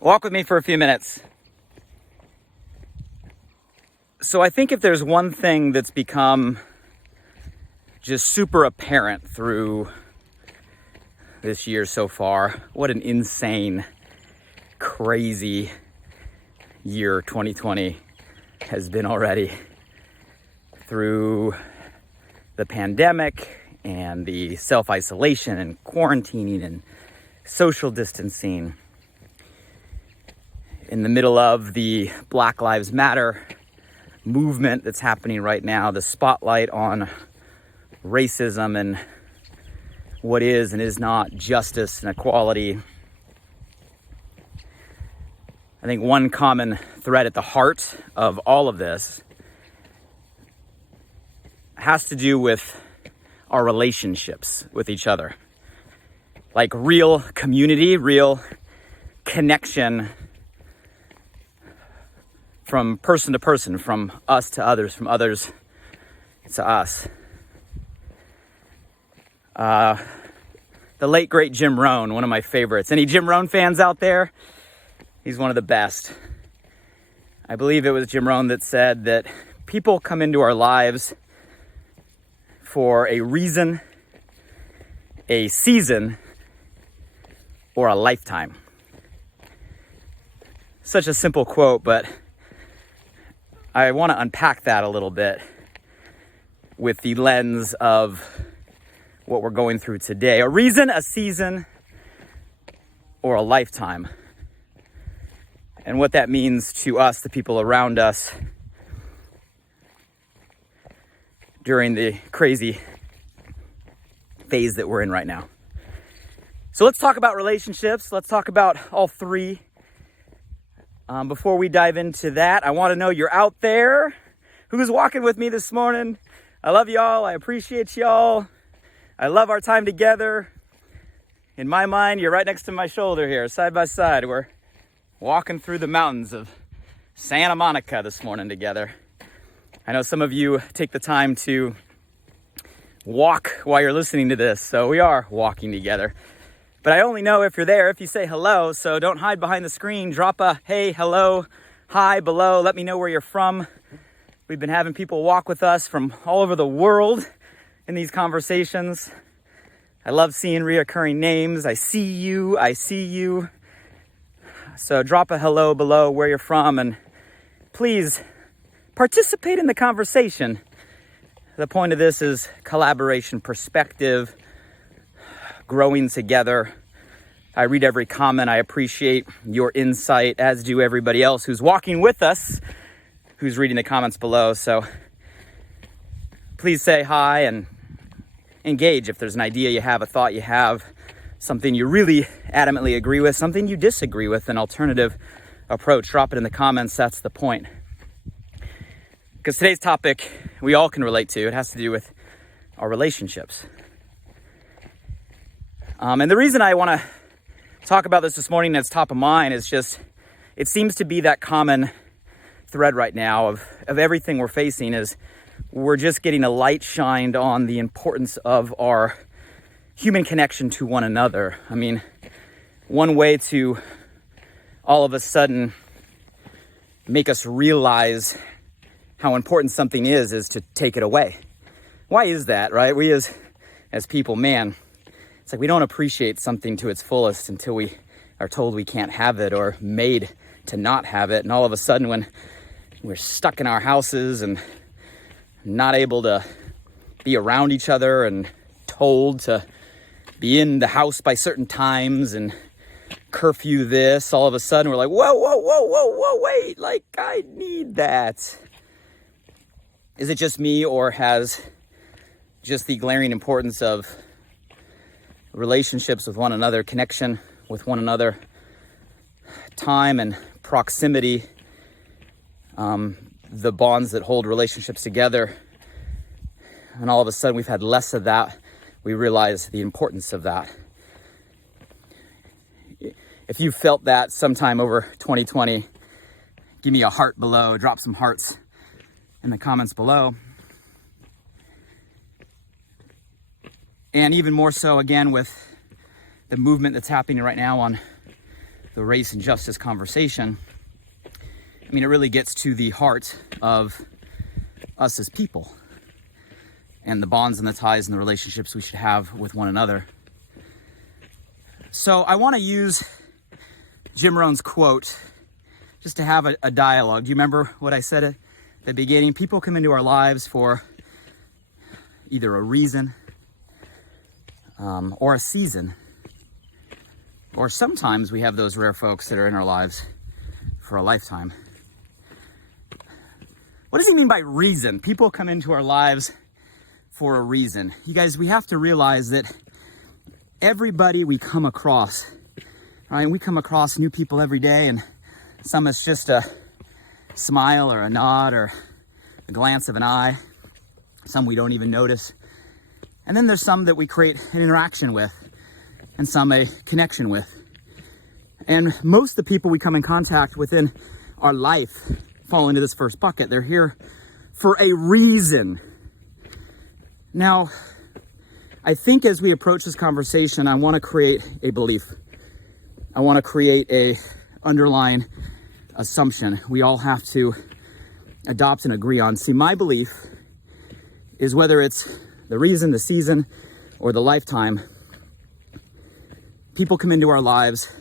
Walk with me for a few minutes. So I think if there's one thing that's become just super apparent through this year so far, what an insane, crazy year 2020 has been already, through the pandemic and the self-isolation and quarantining and social distancing, in the middle of the Black Lives Matter movement that's happening right now, the spotlight on racism and what is and is not justice and equality. I think one common thread at the heart of all of this has to do with our relationships with each other. Like real community, real connection from person to person, from us to others, from others to us. The late, great Jim Rohn, one of my favorites. Any Jim Rohn fans out there? He's one of the best. I believe it was Jim Rohn that said that people come into our lives for a reason, a season, or a lifetime. Such a simple quote, but I want to unpack that a little bit with the lens of what we're going through today. A reason, a season, or a lifetime. And what that means to us, the people around us, during the crazy phase that we're in right now. So let's talk about relationships. Let's talk about all three. Before we dive into that, I want to know you're out there. Who's walking with me this morning? I love y'all. I appreciate y'all. I love our time together. In my mind, you're right next to my shoulder here, side by side. We're walking through the mountains of Santa Monica this morning together. I know some of you take the time to walk while you're listening to this, so we are walking together. But I only know if you're there if you say hello, so don't hide behind the screen. Drop a hey, hello, hi below. Let me know where you're from. We've been having people walk with us from all over the world in these conversations. I love seeing reoccurring names. I see you. So drop a hello below where you're from, and please participate in the conversation. The point of this is collaboration, perspective, growing together. I read every comment. I appreciate your insight, as do everybody else who's walking with us, who's reading the comments below. So please say hi and engage if there's an idea you have, a thought you have, something you really adamantly agree with, something you disagree with, an alternative approach. Drop it in the comments. That's the point. Because today's topic we all can relate to. It has to do with our relationships. And the reason I want to talk about this morning that's top of mind is just, it seems to be that common thread right now of everything we're facing is we're just getting a light shined on the importance of our human connection to one another. I mean, one way to all of a sudden make us realize how important something is to take it away. Why is that, right? We as people, man, it's like we don't appreciate something to its fullest until we are told we can't have it or made to not have it. And all of a sudden when we're stuck in our houses and not able to be around each other and told to be in the house by certain times and curfew this, all of a sudden we're like, whoa, wait, like I need that. Is it just me, or has just the glaring importance of relationships with one another, connection with one another, time and proximity, the bonds that hold relationships together, and all of a sudden we've had less of that, we realize the importance of that. If you felt that sometime over 2020, give me a heart below, drop some hearts in the comments below. And even more so, again, with the movement that's happening right now on the race and justice conversation, I mean, it really gets to the heart of us as people and the bonds and the ties and the relationships we should have with one another. So I want to use Jim Rohn's quote just to have a dialogue. Do you remember what I said at the beginning? People come into our lives for either a reason or a season. Or sometimes we have those rare folks that are in our lives for a lifetime. What does he mean by reason? People come into our lives for a reason. You guys, we have to realize that everybody we come across, right? We come across new people every day, and some it's just a smile or a nod or a glance of an eye. Some we don't even notice. And then there's some that we create an interaction with, and some a connection with. And most of the people we come in contact with in our life fall into this first bucket. They're here for a reason. Now, I think as we approach this conversation, I want to create a belief. I want to create a underlying assumption we all have to adopt and agree on. See, my belief is whether it's the reason, the season, or the lifetime, people come into our lives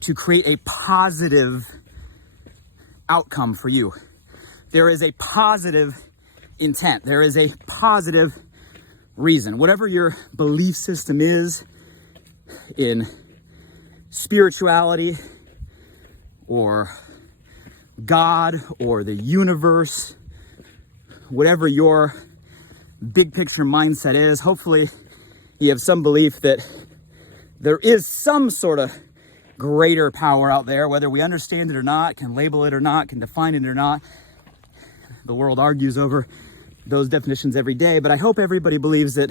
to create a positive outcome for you. There is a positive intent. There is a positive reason. Whatever your belief system is in spirituality or God or the universe, whatever your big picture mindset is, hopefully you have some belief that there is some sort of greater power out there, whether we understand it or not, can label it or not, can define it or not. The world argues over those definitions every day, but I hope everybody believes that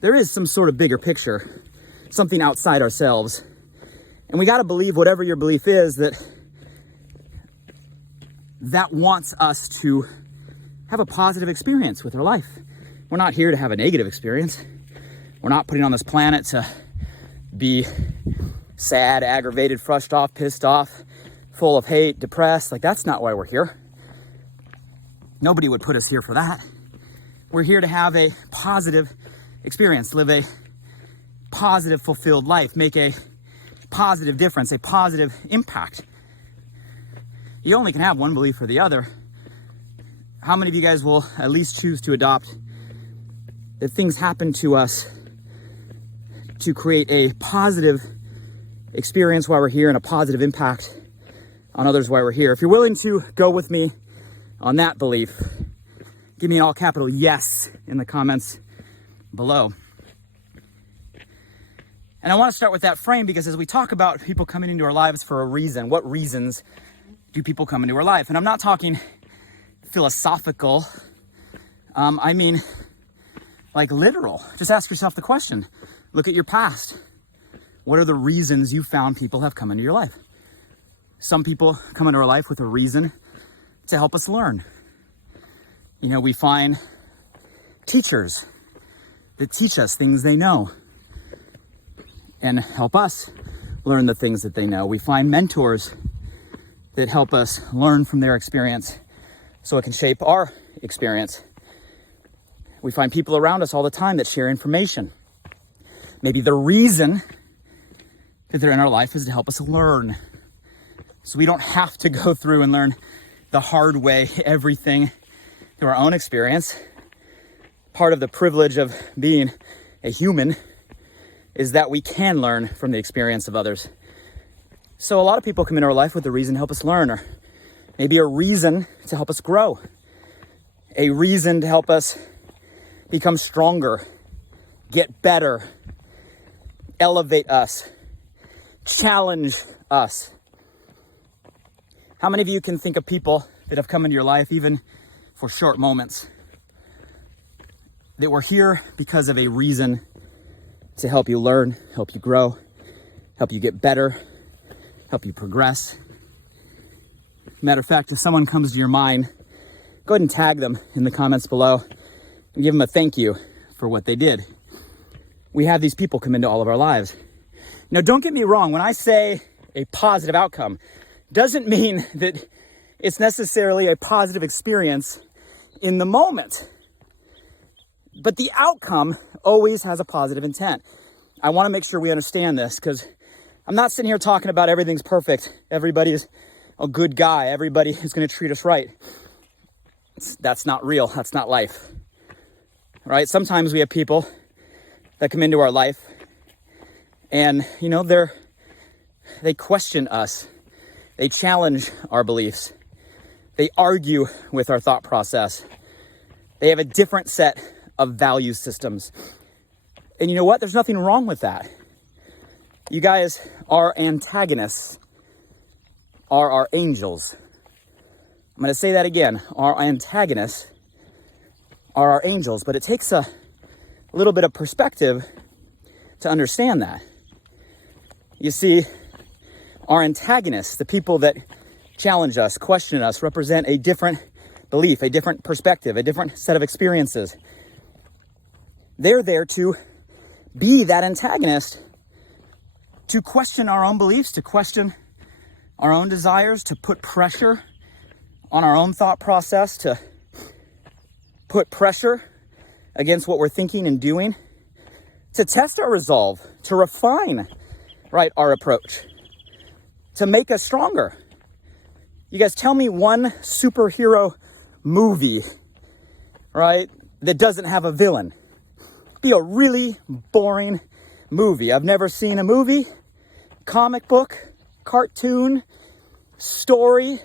there is some sort of bigger picture, something outside ourselves. And we got to believe, whatever your belief is, that wants us to have a positive experience with our life. We're not here to have a negative experience. We're not putting on this planet to be sad, aggravated, frustrated off, pissed off, full of hate, depressed. Like, that's not why we're here. Nobody would put us here for that. We're here to have a positive experience, live a positive, fulfilled life, make a positive difference, a positive impact. You only can have one belief or the other. How many of you guys will at least choose to adopt that things happen to us to create a positive experience while we're here and a positive impact on others while we're here? If you're willing to go with me on that belief, give me an all capital yes in the comments below. And I want to start with that frame because as we talk about people coming into our lives for a reason, what reasons do people come into our life? And I'm not talking philosophical. I mean, like literal. Just ask yourself the question. Look at your past. What are the reasons you found people have come into your life? Some people come into our life with a reason to help us learn. You know, we find teachers that teach us things they know and help us learn the things that they know. We find mentors that help us learn from their experience so it can shape our experience. We find people around us all the time that share information. Maybe the reason that they're in our life is to help us learn. So we don't have to go through and learn the hard way everything through our own experience. Part of the privilege of being a human is that we can learn from the experience of others. So a lot of people come into our life with a reason to help us learn, or maybe a reason to help us grow, a reason to help us become stronger, get better, elevate us, challenge us. How many of you can think of people that have come into your life, even for short moments, that were here because of a reason to help you learn, help you grow, help you get better, help you progress? Matter of fact, if someone comes to your mind, go ahead and tag them in the comments below and give them a thank you for what they did. We have these people come into all of our lives. Now, don't get me wrong. When I say a positive outcome, doesn't mean that it's necessarily a positive experience in the moment. But the outcome always has a positive intent. I want to make sure we understand this, because I'm not sitting here talking about everything's perfect. Everybody's a good guy. Everybody is going to treat us right. That's not real. That's not life. Right? Sometimes we have people that come into our life and, they question us. They challenge our beliefs. They argue with our thought process. They have a different set of value systems. And you know what? There's nothing wrong with that. You guys, our antagonists are our angels. I'm going to say that again. Our antagonists are our angels, but it takes a little bit of perspective to understand that. You see, our antagonists, the people that challenge us, question us, represent a different belief, a different perspective, a different set of experiences. They're there to be that antagonist, to question our own beliefs, to question our own desires, to put pressure on our own thought process, to put pressure against what we're thinking and doing, to test our resolve, to refine, our approach, to make us stronger. You guys, tell me one superhero movie, that doesn't have a villain. Be a really boring movie. I've never seen a movie, comic book, cartoon, story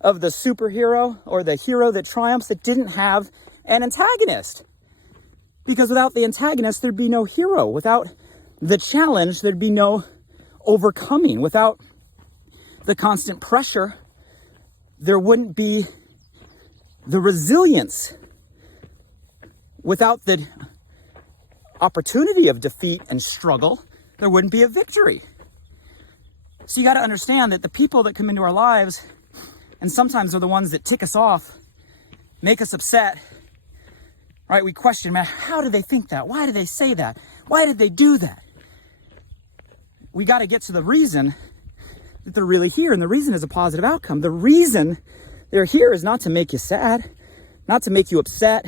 of the superhero or the hero that triumphs that didn't have an antagonist. Because without the antagonist, there'd be no hero. Without the challenge, there'd be no overcoming. Without the constant pressure, there wouldn't be the resilience. Without the opportunity of defeat and struggle, there wouldn't be a victory. So you got to understand that the people that come into our lives, and sometimes are the ones that tick us off, make us upset, we question, man, how do they think that? Why do they say that? Why did they do that? We got to get to the reason that they're really here, and the reason is a positive outcome. The reason they're here is not to make you sad, not to make you upset,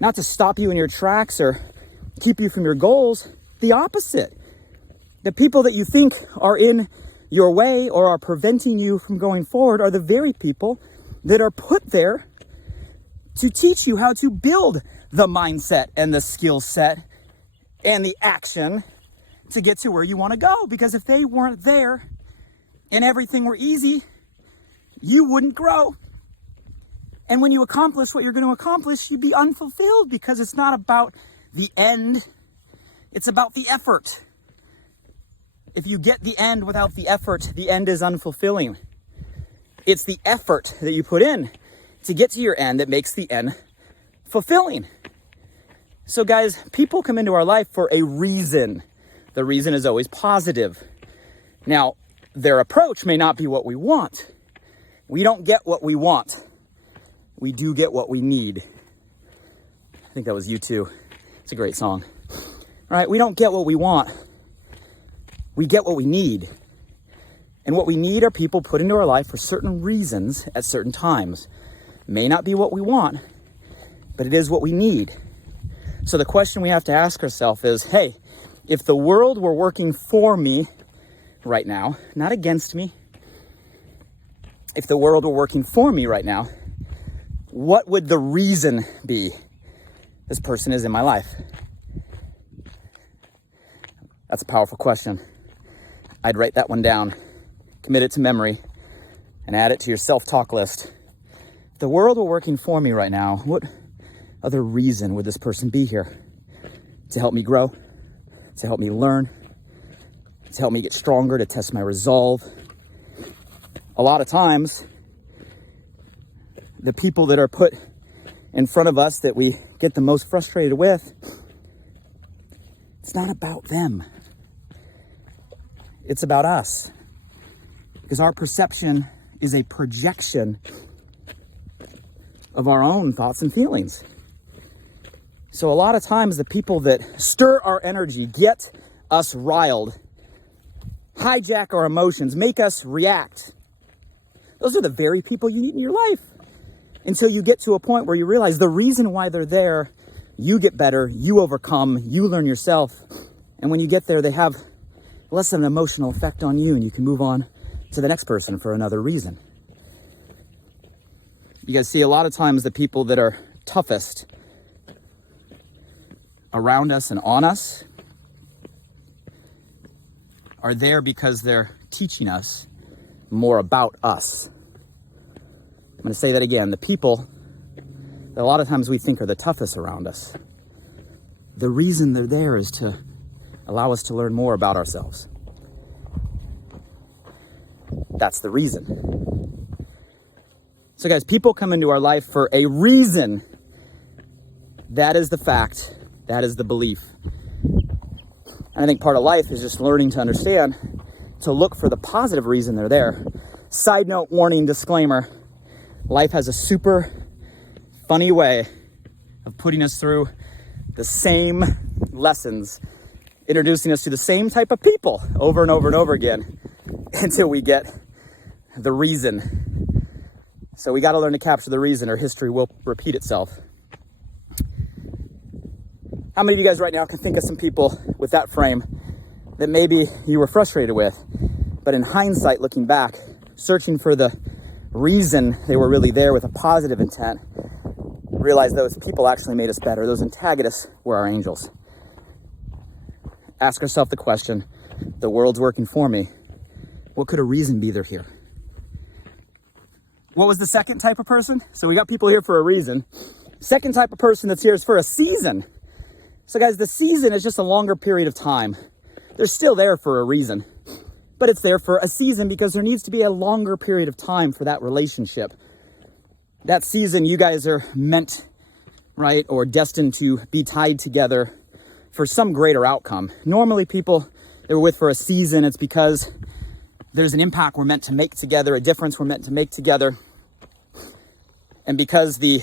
not to stop you in your tracks or keep you from your goals. The opposite. The people that you think are in your way or are preventing you from going forward are the very people that are put there to teach you how to build the mindset and the skill set and the action to get to where you want to go. Because if they weren't there and everything were easy, you wouldn't grow. And when you accomplish what you're going to accomplish, you'd be unfulfilled, because it's not about the end, it's about the effort. If you get the end without the effort, the end is unfulfilling. It's the effort that you put in to get to your end that makes the end fulfilling. So guys, people come into our life for a reason. The reason is always positive. Now, their approach may not be what we want. We don't get what we want. We do get what we need. I think that was U2. It's a great song. We don't get what we want. We get what we need. And what we need are people put into our life for certain reasons at certain times. May not be what we want, but it is what we need. So the question we have to ask ourselves is, hey, if the world were working for me right now, not against me, if the world were working for me right now, what would the reason be this person is in my life? That's a powerful question. I'd write that one down, commit it to memory, and add it to your self-talk list. If the world were working for me right now, what other reason would this person be here? To help me grow, to help me learn, to help me get stronger, to test my resolve. A lot of times, the people that are put in front of us that we get the most frustrated with, it's not about them. It's about us. Because our perception is a projection of our own thoughts and feelings. So a lot of times the people that stir our energy, get us riled, hijack our emotions, make us react. Those are the very people you need in your life until you get to a point where you realize the reason why they're there, you get better, you overcome, you learn yourself. And when you get there, they have less of an emotional effect on you, and you can move on to the next person for another reason. You guys see a lot of times the people that are toughest around us and on us are there because they're teaching us more about us. I'm going to say that again. The people that a lot of times we think are the toughest around us, the reason they're there is to allow us to learn more about ourselves. That's the reason. So guys, people come into our life for a reason. That is the fact. That is the belief. And I think part of life is just learning to understand, to look for the positive reason they're there. Side note, warning, disclaimer. Life has a super funny way of putting us through the same lessons, introducing us to the same type of people over and over and over again until we get the reason. So we got to learn to capture the reason, or history will repeat itself. How many of you guys right now can think of some people with that frame that maybe you were frustrated with, but in hindsight, looking back, searching for the reason they were really there with a positive intent, realize those people actually made us better. Those antagonists were our angels. Ask yourself the question, the world's working for me. What could a reason be they're here? What was the second type of person? So we got people here for a reason. Second type of person that's here is for a season. So guys, the season is just a longer period of time. They're still there for a reason, but it's there for a season because there needs to be a longer period of time for that relationship. That season, you guys are meant, right, or destined to be tied together for some greater outcome. Normally people that we're with for a season, it's because there's an impact we're meant to make together, a difference we're meant to make together. And because the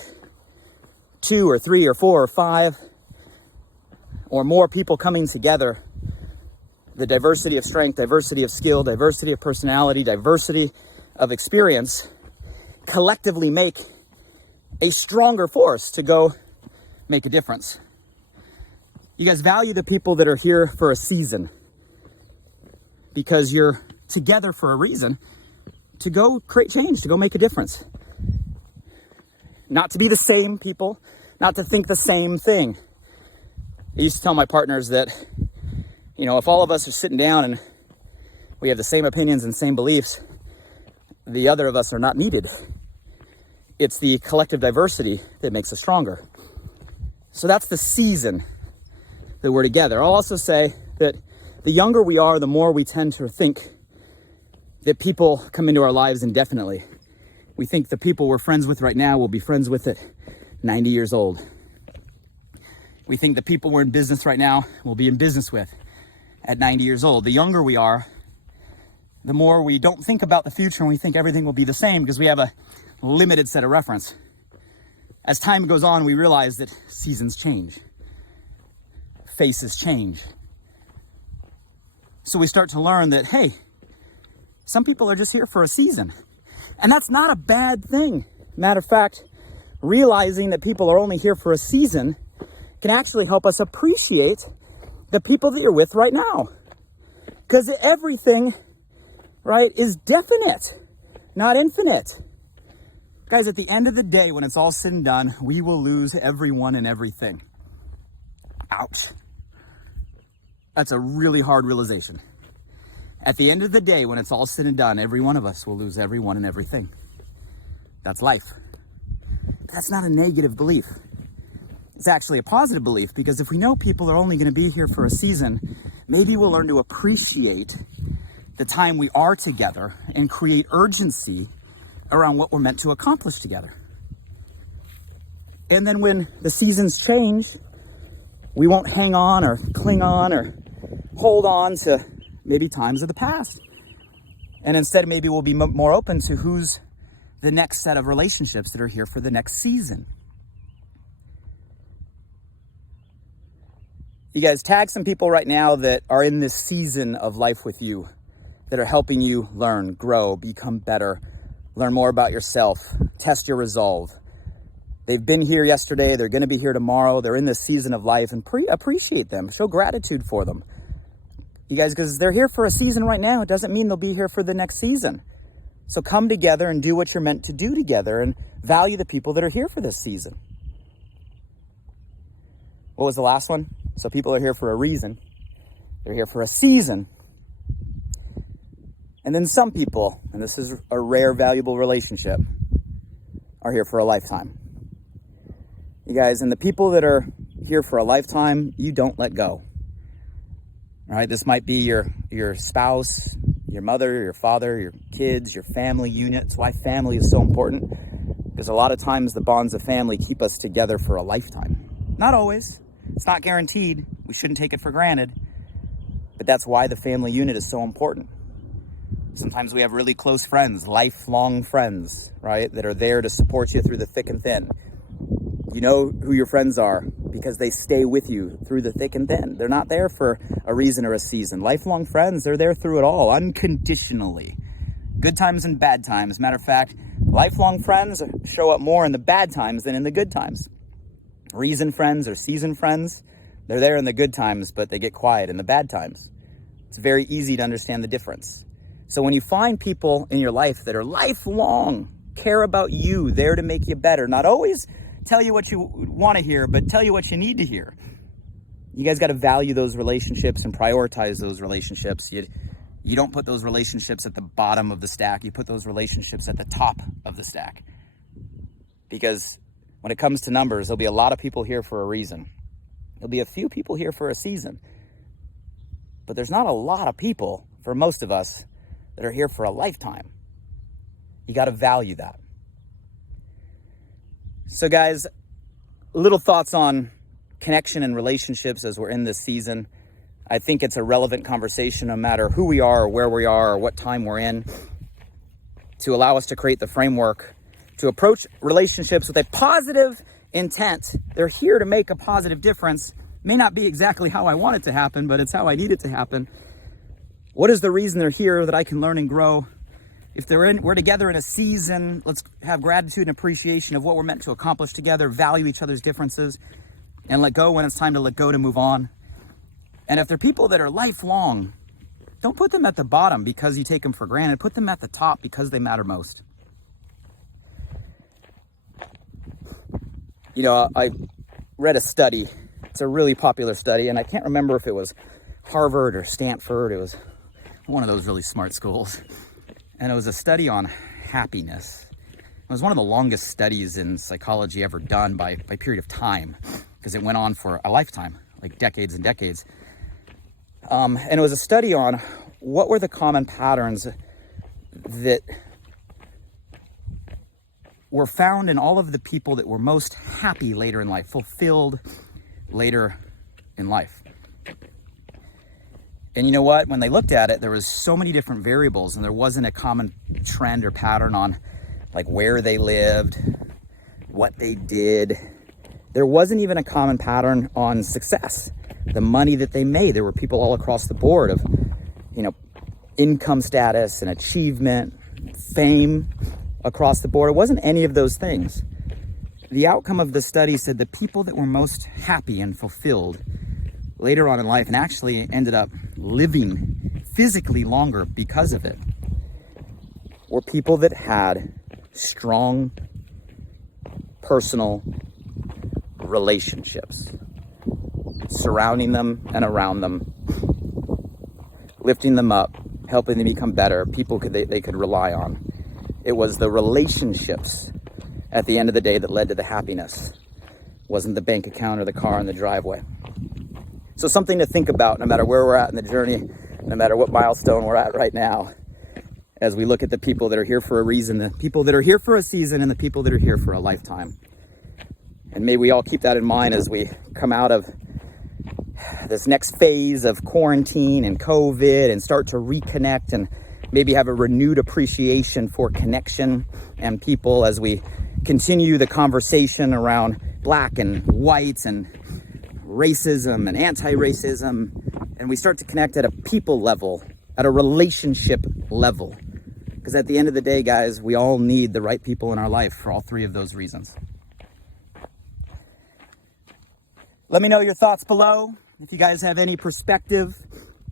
2 or 3 or 4 or 5 or more people coming together, the diversity of strength, diversity of skill, diversity of personality, diversity of experience, collectively make a stronger force to go make a difference. You guys value the people that are here for a season because you're together for a reason, to go create change, to go make a difference. Not to be the same people, not to think the same thing. I used to tell my partners that, you know, if all of us are sitting down and we have the same opinions and same beliefs, the other of us are not needed. It's the collective diversity that makes us stronger. So that's the season that we're together. I'll also say that the younger we are, the more we tend to think that people come into our lives indefinitely. We think the people we're friends with right now will be friends with at 90 years old. We think the people we're in business right now will be in business with at 90 years old. The younger we are, the more we don't think about the future and we think everything will be the same because we have a limited set of reference. As time goes on, we realize that seasons change. Faces change. So we start to learn that, hey, some people are just here for a season. And that's not a bad thing. Matter of fact, realizing that people are only here for a season can actually help us appreciate the people that you're with right now. Because everything, right, is definite, not infinite. Guys, at the end of the day, when it's all said and done, we will lose everyone and everything. Ouch. That's a really hard realization. At the end of the day, when it's all said and done, every one of us will lose everyone and everything. That's life. But that's not a negative belief. It's actually a positive belief, because if we know people are only going to be here for a season, maybe we'll learn to appreciate the time we are together and create urgency around what we're meant to accomplish together. And then when the seasons change, we won't hang on or cling on or hold on to maybe times of the past. And instead, maybe we'll be more open to who's the next set of relationships that are here for the next season. You guys, tag some people right now that are in this season of life with you. that are helping you learn, grow, become better, learn more about yourself, test your resolve. They've been here yesterday, they're going to be here tomorrow, they're in this season of life, and appreciate them, show gratitude for them. You guys, because they're here for a season right now, it doesn't mean they'll be here for the next season. So come together and do what you're meant to do together and value the people that are here for this season. What was the last one? So people are here for a reason. They're here for a season. And then some people, and this is a rare, valuable relationship, are here for a lifetime. You guys, and the people that are here for a lifetime, you don't let go. All right, this might be your spouse, your mother, your father, your kids, your family unit. That's why family is so important, because a lot of times the bonds of family keep us together for a lifetime. Not always. It's not guaranteed. We shouldn't take it for granted. But that's why the family unit is so important. Sometimes we have really close friends, lifelong friends, right, that are there to support you through the thick and thin. You know who your friends are because they stay with you through the thick and thin. They're not there for a reason or a season. Lifelong friends, they're there through it all, unconditionally. Good times and bad times. Matter of fact, lifelong friends show up more in the bad times than in the good times. Reason friends or season friends, they're there in the good times, but they get quiet in the bad times. It's very easy to understand the difference. So when you find people in your life that are lifelong, care about you, there to make you better, not always tell you what you want to hear, but tell you what you need to hear. You guys got to value those relationships and prioritize those relationships. You don't put those relationships at the bottom of the stack. You put those relationships at the top of the stack. Because when it comes to numbers, there'll be a lot of people here for a reason. There'll be a few people here for a season. But there's not a lot of people, for most of us, that are here for a lifetime. You got to value that. So guys, little thoughts on connection and relationships as we're in this season. I think it's a relevant conversation no matter who we are or where we are or what time we're in, to allow us to create the framework to approach relationships with a positive intent. They're here to make a positive difference. May not be exactly how I want it to happen, but it's how I need it to happen. What is the reason they're here that I can learn and grow? If we're together in a season, let's have gratitude and appreciation of what we're meant to accomplish together, value each other's differences, and let go when it's time to let go to move on. And if they're people that are lifelong, don't put them at the bottom because you take them for granted. Put them at the top because they matter most. You know, I read a study. It's a really popular study, and I can't remember if it was Harvard or Stanford. It was one of those really smart schools. And it was a study on happiness. It was one of the longest studies in psychology ever done by period of time, because it went on for a lifetime, like decades and decades. And it was a study on what were the common patterns that were found in all of the people that were most happy later in life, fulfilled later in life. And you know what? When they looked at it, there was so many different variables, and there wasn't a common trend or pattern on like where they lived, what they did. There wasn't even a common pattern on success, the money that they made. There were people all across the board of, you know, income status and achievement, fame across the board. It wasn't any of those things. The outcome of the study said the people that were most happy and fulfilled later on in life, and actually ended up living physically longer because of it, were people that had strong personal relationships surrounding them and around them, lifting them up, helping them become better, people they could rely on. It was the relationships at the end of the day that led to the happiness. It wasn't the bank account or the car in the driveway. So something to think about no matter where we're at in the journey, no matter what milestone we're at right now, as we look at the people that are here for a reason, the people that are here for a season, and the people that are here for a lifetime. And may we all keep that in mind as we come out of this next phase of quarantine and COVID and start to reconnect and maybe have a renewed appreciation for connection and people as we continue the conversation around black and whites and racism and anti-racism, and we start to connect at a people level at a relationship level. Because at the end of the day, guys, we all need the right people in our life for all three of those reasons. Let me know your thoughts below. If you guys have any perspective,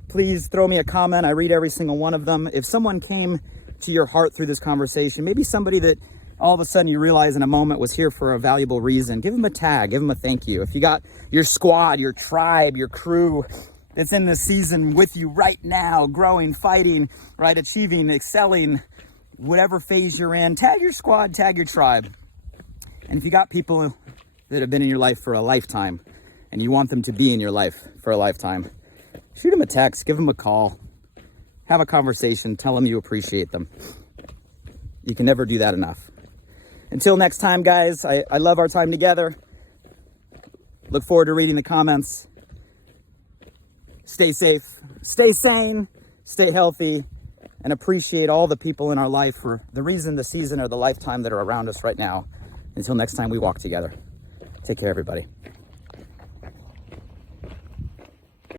please throw me a comment. I read every single one of them. If someone came to your heart through this conversation, maybe somebody that all of a sudden you realize in a moment was here for a valuable reason, give them a tag, give them a thank you. If you got your squad, your tribe, your crew that's in this season with you right now, growing, fighting, right, achieving, excelling, whatever phase you're in, tag your squad, tag your tribe. And if you got people that have been in your life for a lifetime and you want them to be in your life for a lifetime, shoot them a text, give them a call, have a conversation, tell them you appreciate them. You can never do that enough. Until next time, guys, I love our time together. Look forward to reading the comments. Stay safe, stay sane, stay healthy, and appreciate all the people in our life for the reason, the season, or the lifetime that are around us right now. Until next time we walk together. Take care, everybody.